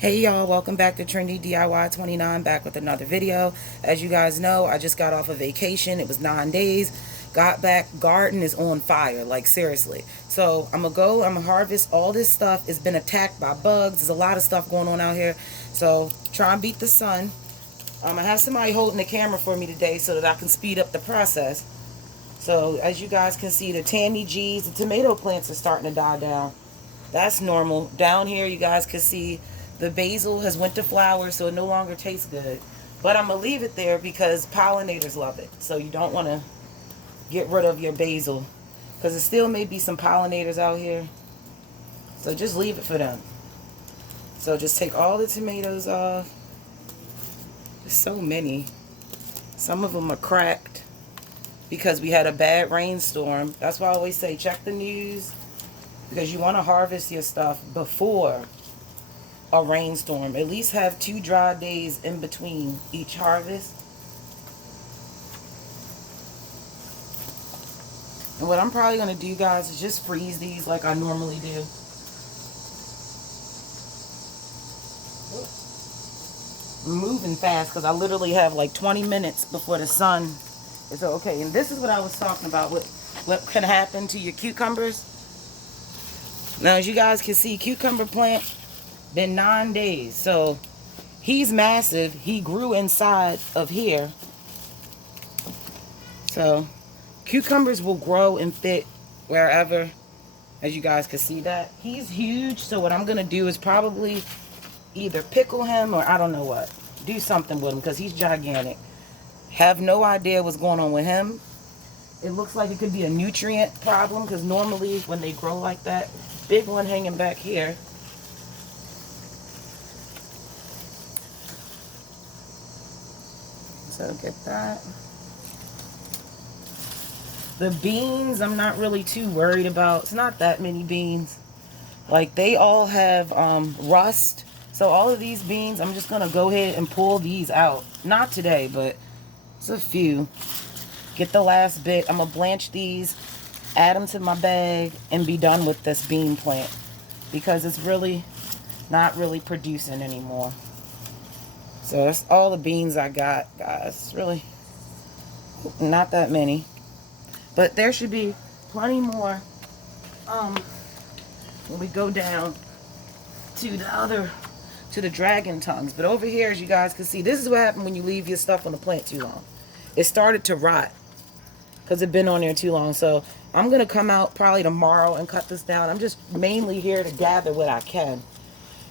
Hey y'all, welcome back to Trendy DIY 29, back with another video. As you guys know, I just got off a vacation. It was 9 days. Got back, garden is on fire, like seriously. So I'm gonna harvest all this stuff. It's been attacked by bugs. There's a lot of stuff going on out here. So try and beat the sun. I have somebody holding the camera for me today so that I can speed up the process. So as you guys can see, the Tammy G's, the tomato plants are starting to die down. That's normal. Down here, you guys can see the basil has went to flower, so it no longer tastes good. But I'm going to leave it there because pollinators love it. So you don't want to get rid of your basil because there still may be some pollinators out here. So just leave it for them. So just take all the tomatoes off. There's so many. Some of them are cracked because we had a bad rainstorm. That's why I always say check the news, because you want to harvest your stuff before a rainstorm. At least have 2 dry days in between each harvest. And what I'm probably going to do, guys, is just freeze these like I normally do. I'm moving fast because I literally have like 20 minutes before the sun is okay. And this is what I was talking about, what can happen to your cucumbers. Now, as you guys can see, cucumber plant been 9 days, so he's massive. He grew inside of here. So cucumbers will grow and fit wherever, as you guys can see that. He's huge, so what I'm gonna do is probably either pickle him or I don't know what. Do something with him because he's gigantic. Have no idea what's going on with him. It looks like it could be a nutrient problem because normally when they grow like that, big one hanging back here. So get that. The beans, I'm not really too worried about. It's not that many beans. Like, they all have rust. So all of these beans, I'm just going to go ahead and pull these out. Not today, but it's a few. Get the last bit. I'm going to blanch these, add them to my bag, and be done with this bean plant. Because it's really not really producing anymore. So that's all the beans I got, guys. It's really not that many. But there should be plenty more when we go down to the dragon tongues. But over here, as you guys can see, this is what happened when you leave your stuff on the plant too long. It started to rot because it's been on there too long. So I'm going to come out probably tomorrow and cut this down. I'm just mainly here to gather what I can.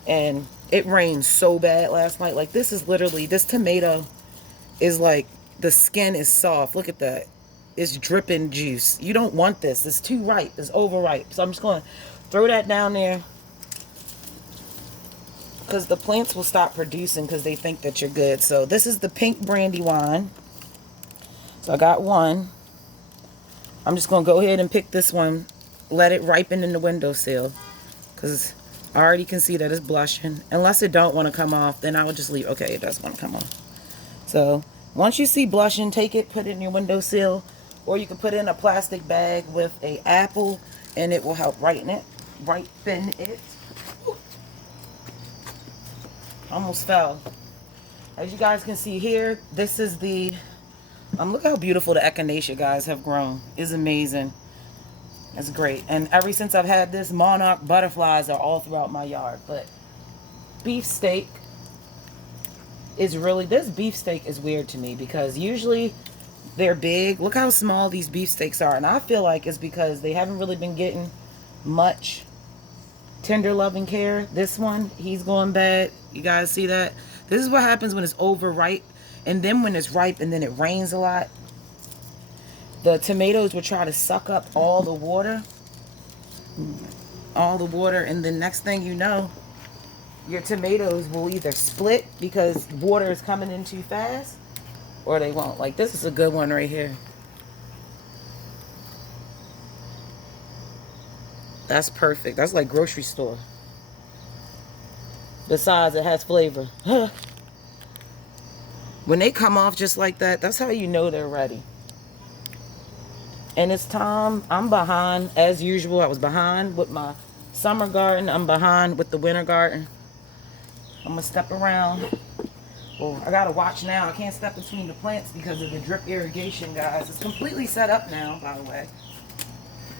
And it rained so bad last night. Like, this is literally, this tomato is like, the skin is soft. Look at that. It's dripping juice. You don't want this. It's too ripe. It's overripe. So I'm just going to throw that down there because the plants will stop producing because they think that you're good. So this is the pink brandy wine. So I got one. I'm just going to go ahead and pick this one. Let it ripen in the windowsill because I already can see that it's blushing. Unless it don't want to come off, then I would just leave. Okay, it does want to come off. So once you see blushing, take it, put it in your windowsill. Or you can put it in a plastic bag with an apple, and it will help ripen it. Almost fell. As you guys can see here, this is the... look how beautiful the echinacea, guys, have grown. It's amazing. It's great. And ever since I've had this, monarch butterflies are all throughout my yard. But beefsteak is really... This beefsteak is weird to me because usually... they're big. Look how small these beefsteaks are. And I feel like it's because they haven't really been getting much tender loving care. This one, he's going bad. You guys see that? This is what happens when it's overripe. And then when it's ripe and then it rains a lot, the tomatoes will try to suck up all the water. And the next thing you know, your tomatoes will either split because water is coming in too fast, or they won't. Like, this is a good one right here. That's perfect. That's like grocery store. Besides, it has flavor. When they come off just like that, that's how you know they're ready. And it's time. I'm behind as usual. I was behind with my summer garden. I'm behind with the winter garden. I'm gonna step around. Well, I gotta watch now. I can't step between the plants because of the drip irrigation, guys. It's completely set up now, by the way.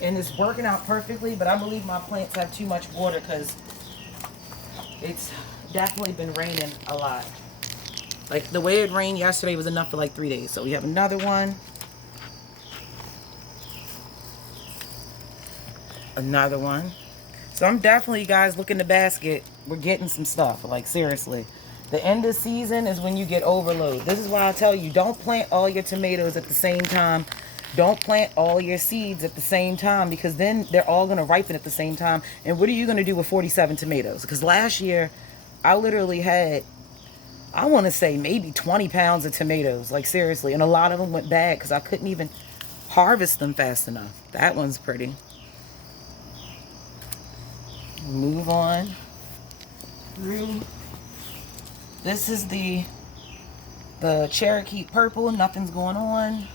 And it's working out perfectly, but I believe my plants have too much water because it's definitely been raining a lot. Like, the way it rained yesterday was enough for like 3 days. So we have another one. Another one. So I'm definitely, guys, look in the basket. We're getting some stuff. Like, seriously. The end of season is when you get overload. This is why I tell you, don't plant all your tomatoes at the same time. Don't plant all your seeds at the same time, because then they're all going to ripen at the same time. And what are you going to do with 47 tomatoes? Because last year, I literally had, I want to say maybe 20 pounds of tomatoes. Like, seriously. And a lot of them went bad because I couldn't even harvest them fast enough. That one's pretty. Move on through. This is the Cherokee purple. Nothing's going on.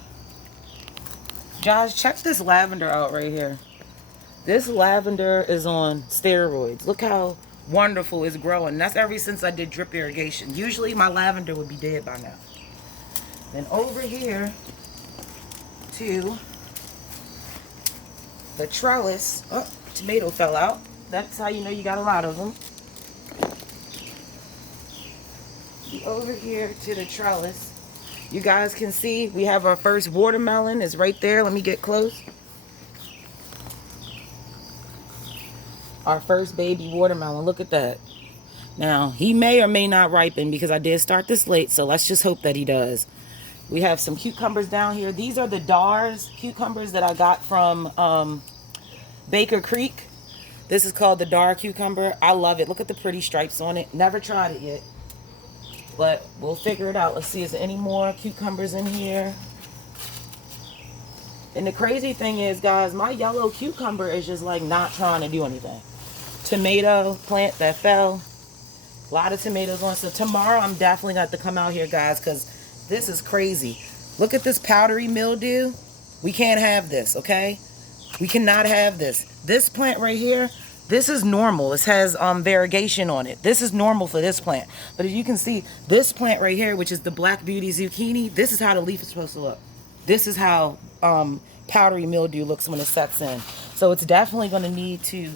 Josh, check this lavender out right here. This lavender is on steroids. Look how wonderful it's growing. That's ever since I did drip irrigation. Usually my lavender would be dead by now. Then over here to the trellis. Oh, tomato fell out. That's how you know you got a lot of them. Over here to the trellis, you guys can see we have our first watermelon. Is right there. Let me get close. Our first baby watermelon. Look at that. Now, he may or may not ripen because I did start this late, so let's just hope that he does. We have some cucumbers down here. These are the Dar's cucumbers that I got from Baker Creek. This is called the Dar cucumber. I love it. Look at the pretty stripes on it. Never tried it yet, but we'll figure it out. Let's see, is there any more cucumbers in here? And the crazy thing is, guys, my yellow cucumber is just like not trying to do anything. Tomato plant that fell. A lot of tomatoes on. So tomorrow I'm definitely going to have to come out here, guys, because this is crazy. Look at this powdery mildew. We can't have this, okay? We cannot have this. This plant right here, this is normal. It has variegation on it. This is normal for this plant. But as you can see, this plant right here, which is the Black Beauty zucchini, this is how the leaf is supposed to look. This is how powdery mildew looks when it sets in. So it's definitely going to need to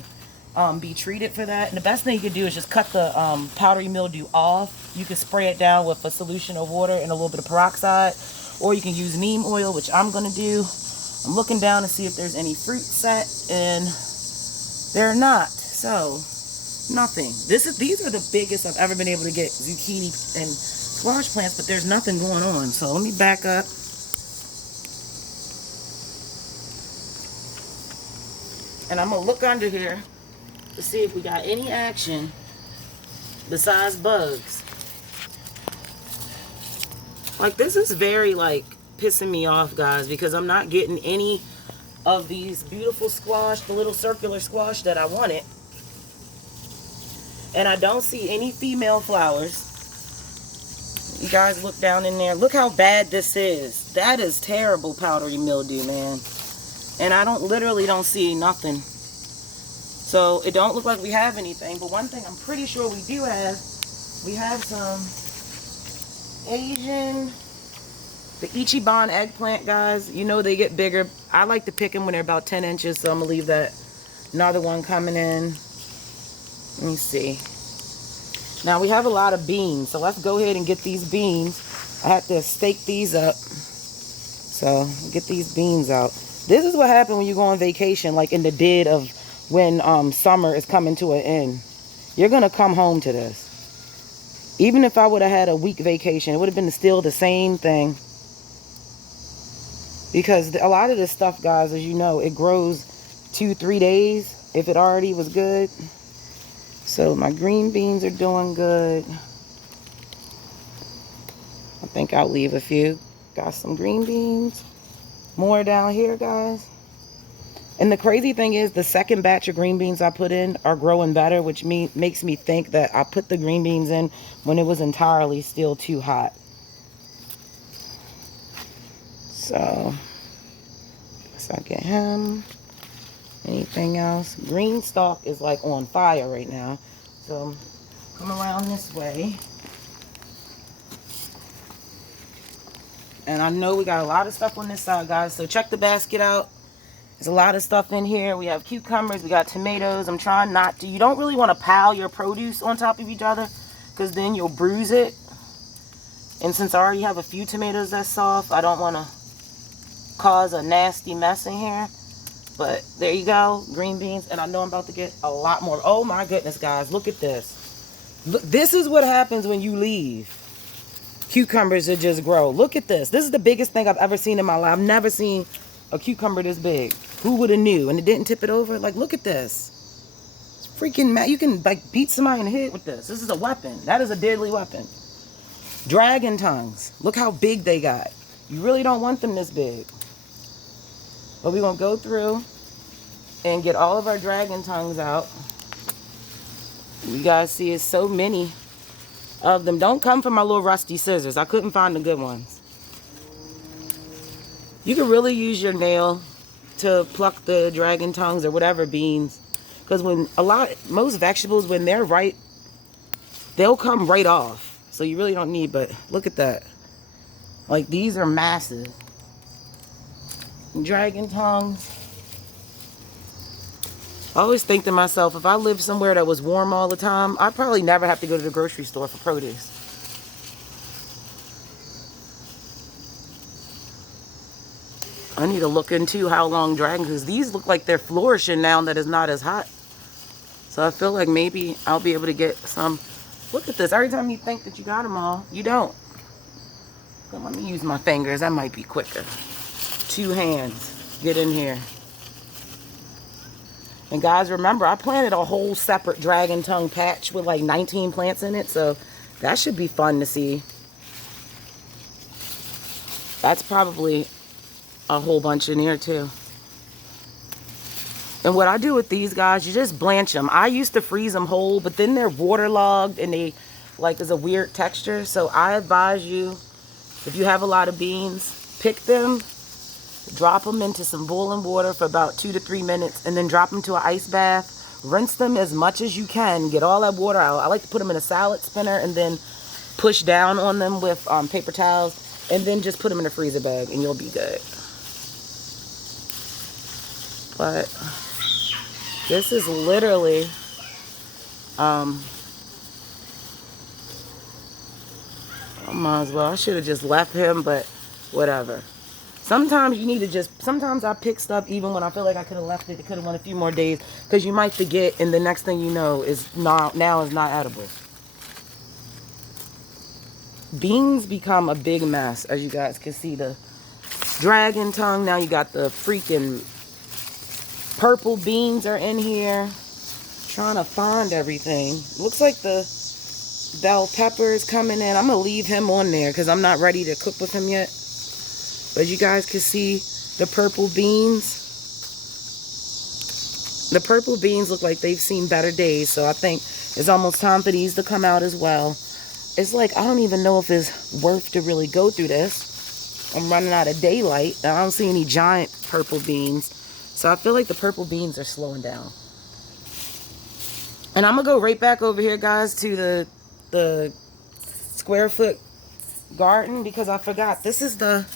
be treated for that. And the best thing you can do is just cut the powdery mildew off. You can spray it down with a solution of water and a little bit of peroxide, or you can use neem oil, which I'm going to do. I'm looking down to see if there's any fruit set, and they're not. So nothing. These are the biggest I've ever been able to get zucchini and squash plants, but there's nothing going on. So let me back up. And I'm going to look under here to see if we got any action besides bugs. Like, this is very, like, pissing me off, guys, because I'm not getting any of these beautiful squash, the little circular squash that I wanted. And I don't see any female flowers. You guys look down in there. Look how bad this is. That is terrible powdery mildew, man. And I literally don't see nothing. So it don't look like we have anything. But one thing I'm pretty sure we do have, we have some Asian, the Ichiban eggplant, guys. You know they get bigger. I like to pick them when they're about 10 inches. So I'm going to leave that. Another one coming in. Let me see. Now we have a lot of beans. So let's go ahead and get these beans. I have to stake these up. So get these beans out. This is what happened when you go on vacation, like in the dead of when summer is coming to an end. You're going to come home to this. Even if I would have had a week vacation, it would have been still the same thing. Because a lot of this stuff, guys, as you know, it grows 2-3 days if it already was good. So my green beans are doing good. I think I'll leave a few. Got some green beans. More down here, guys. And the crazy thing is, the second batch of green beans I put in are growing better, which makes me think that I put the green beans in when it was entirely still too hot. So, guess I'll get him. Anything else? Green stalk is like on fire right now. So, Come around this way. And I know we got a lot of stuff on this side, guys. So check the basket out. There's a lot of stuff in here. We have cucumbers. We got tomatoes. I'm trying not to. You don't really want to pile your produce on top of each other, because then you'll bruise it. And since I already have a few tomatoes that's soft, I don't want to cause a nasty mess in here. But there you go. Green beans. And I know I'm about to get a lot more. Oh my goodness, guys. Look at this. Look, this is what happens when you leave cucumbers to just grow. Look at this. This is the biggest thing I've ever seen in my life. I've never seen a cucumber this big. Who would have knew? And it didn't tip it over. Like, look at this. It's freaking mad. You can like beat somebody in the head with this. This is a weapon. That is a deadly weapon. Dragon tongues. Look how big they got. You really don't want them this big. But we're going to go through and get all of our dragon tongues out. You guys see it's so many of them. Don't come for my little rusty scissors. I couldn't find the good ones. You can really use your nail to pluck the dragon tongues or whatever beans, because most vegetables, when they're ripe, they'll come right off. So you really don't need. But look at that. Like, these are massive. Dragon tongues. I always think to myself, if I lived somewhere that was warm all the time, I'd probably never have to go to the grocery store for produce. I need to look into how long dragons, because these look like they're flourishing now that it's not as hot. So I feel like maybe I'll be able to get some. Look at this. Every time you think that you got them all, you don't. So let me use my fingers. That might be quicker. 2 hands. Get in here. And guys, remember, I planted a whole separate dragon tongue patch with like 19 plants in it. So that should be fun to see. That's probably a whole bunch in here too. And what I do with these guys, you just blanch them. I used to freeze them whole, but then they're waterlogged and they like there's a weird texture. So I advise you, if you have a lot of beans, pick them, drop them into some boiling water for about 2 to 3 minutes, and then drop them to an ice bath. Rinse them as much as you can. Get all that water out. I like to put them in a salad spinner and then push down on them with paper towels, and then just put them in a freezer bag and you'll be good. But this is literally I might as well. I should have just left him, but whatever. Sometimes you need to just, sometimes I pick stuff even when I feel like I could have left it. It could have went a few more days, because you might forget, and the next thing you know is not edible. Beans become a big mess, as you guys can see. The dragon tongue, now you got the freaking purple beans are in here. Trying to find everything. Looks like the bell pepper is coming in. I'm gonna leave him on there because I'm not ready to cook with him yet. But you guys can see the purple beans. The purple beans look like they've seen better days. So I think it's almost time for these to come out as well. It's like, I don't even know if it's worth to really go through this. I'm running out of daylight. And I don't see any giant purple beans. So I feel like the purple beans are slowing down. And I'm going to go right back over here, guys, to the square foot garden, because I forgot. This is the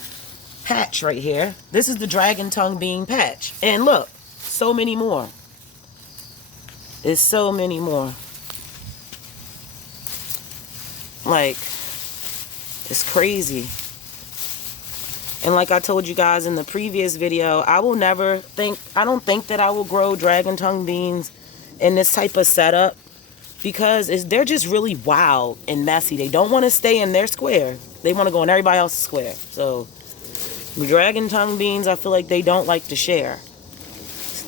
patch right here. This is the dragon tongue bean patch. And look, so many more. There's so many more. Like, it's crazy. And like I told you guys in the previous video, I don't think that I will grow dragon tongue beans in this type of setup, because they're just really wild and messy. They don't want to stay in their square. They want to go in everybody else's square. So dragon tongue beans, I feel like they don't like to share.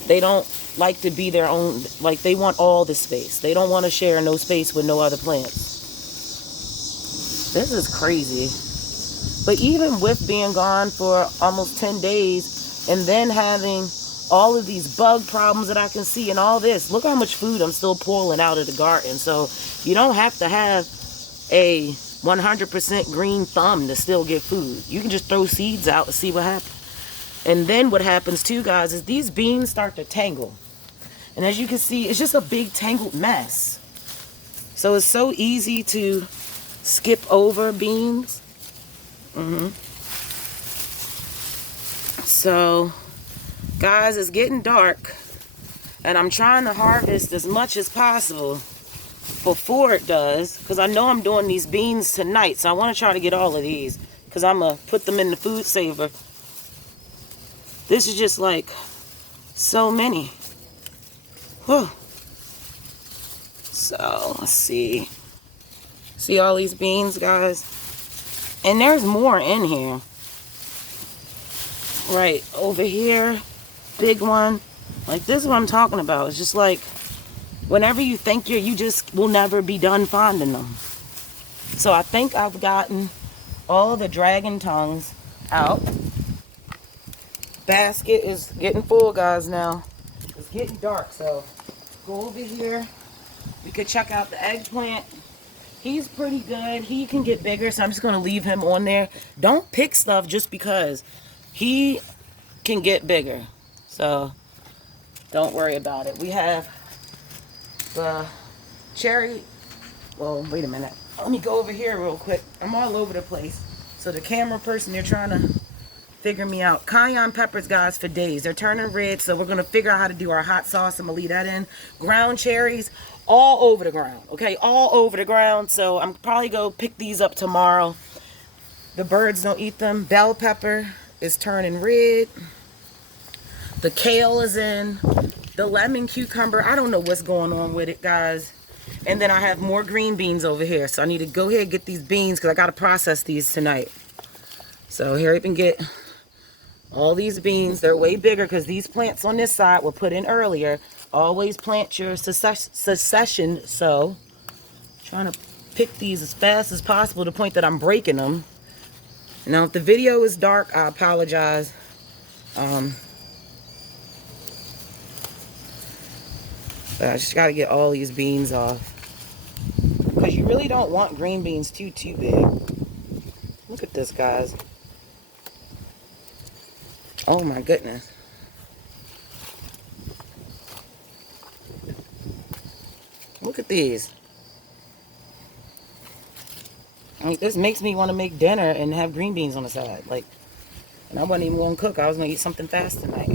They don't like to be their own, like they want all the space. They don't want to share no space with no other plants. This is crazy. But even with being gone for almost 10 days and then having all of these bug problems that I can see and all this, look how much food I'm still pulling out of the garden. So you don't have to have a 100% green thumb to still get food. You can just throw seeds out and see what happens. And then what happens too, guys, is these beans start to tangle. And as you can see, it's just a big tangled mess. So it's so easy to skip over beans. So, guys, it's getting dark, and I'm trying to harvest as much as possible before it does, because I know I'm doing these beans tonight, so I want to try to get all of these, because I'm going to put them in the food saver. This is just like so many. Whew. So, let's see. See all these beans, guys? And there's more in here. Right over here, big one. Like, this is what I'm talking about. It's just like, whenever you think you just will never be done finding them. So I think I've gotten all the dragon tongues out. Basket is getting full, guys, now. It's getting dark, so go over here. We could check out the eggplant. He's pretty good. He can get bigger, so I'm just going to leave him on there. Don't pick stuff just because. He can get bigger, so don't worry about it. We have the cherry. Well, wait a minute. Let me go over here real quick. I'm all over the place. So the camera person, they're trying to figure me out. Cayenne peppers, guys, for days. They're turning red, so we're going to figure out how to do our hot sauce. I'm going to leave that in. Ground cherries, all over the ground, okay? All over the ground, so I'm probably going to pick these up tomorrow. The birds don't eat them. Bell pepper is turning red. The kale is in. The lemon cucumber, I don't know what's going on with it, guys. And then I have more green beans over here, so I need to go ahead and get these beans because I got to process these tonight. So here I can get all these beans. They're way bigger because these plants on this side were put in earlier. Always plant your succession. So trying to pick these as fast as possible to the point that I'm breaking them. Now, if the video is dark, I apologize. But I just got to get all these beans off. Because you really don't want green beans too big. Look at this, guys. Oh, my goodness. Look at these. Like, this makes me want to make dinner and have green beans on the side. Like, and I wasn't even going to cook. I was going to eat something fast tonight.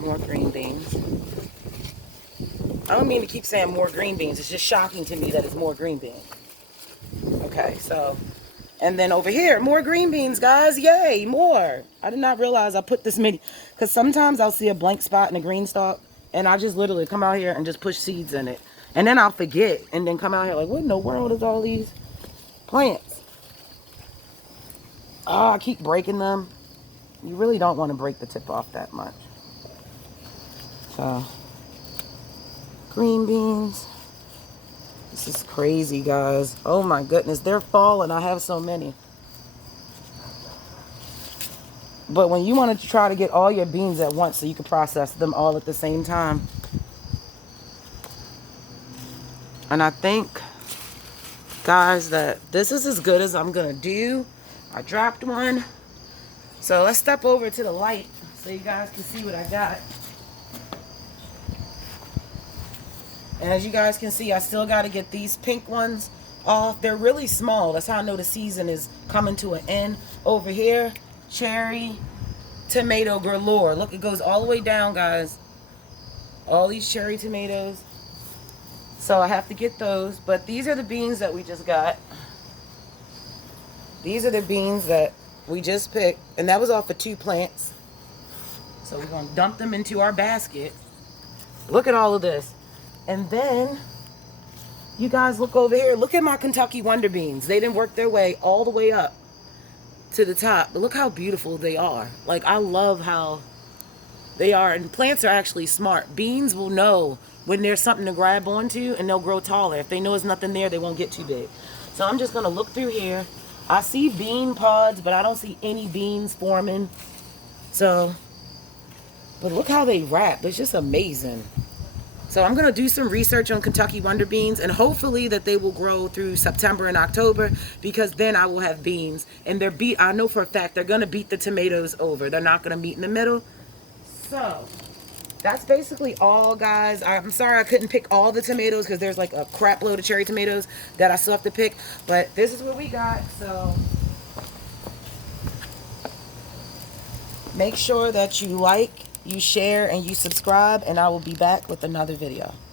More green beans. I don't mean to keep saying more green beans. It's just shocking to me that it's more green beans. Okay, so. And then over here, more green beans, guys. Yay, more. I did not realize I put this many. Because sometimes I'll see a blank spot in a green stalk. And I just literally come out here and just push seeds in it. And then I'll forget. And then come out here like, what in the world is all these plants? Oh, I keep breaking them. You really don't want to break the tip off that much. So, green beans. This is crazy, guys. Oh my goodness, they're falling. I have so many. But when you want to try to get all your beans at once so you can process them all at the same time. And I think, guys, that this is as good as I'm going to do. I dropped one. So let's step over to the light so you guys can see what I got. And as you guys can see, I still got to get these pink ones off. They're really small. That's how I know the season is coming to an end. Over here, cherry, tomato galore. Look, it goes all the way down, guys. All these cherry tomatoes. So I have to get those. But these are the beans that we just got. These are the beans that we just picked. And that was off of 2 plants. So we're going to dump them into our basket. Look at all of this. And then, you guys look over here. Look at my Kentucky Wonder Beans. They didn't work their way all the way up to the top. But look how beautiful they are. Like, I love how they are. And plants are actually smart. Beans will know when there's something to grab onto, and they'll grow taller. If they know there's nothing there, they won't get too big. So I'm just going to look through here. I see bean pods, but I don't see any beans forming. So, but look how they wrap. It's just amazing. So I'm going to do some research on Kentucky Wonder Beans, and hopefully that they will grow through September and October, because then I will have beans. And I know for a fact they're going to beat the tomatoes over. They're not going to meet in the middle. So that's basically all, guys. I'm sorry I couldn't pick all the tomatoes because there's like a crap load of cherry tomatoes that I still have to pick. But this is what we got. So make sure that you like, you share, and you subscribe. And I will be back with another video.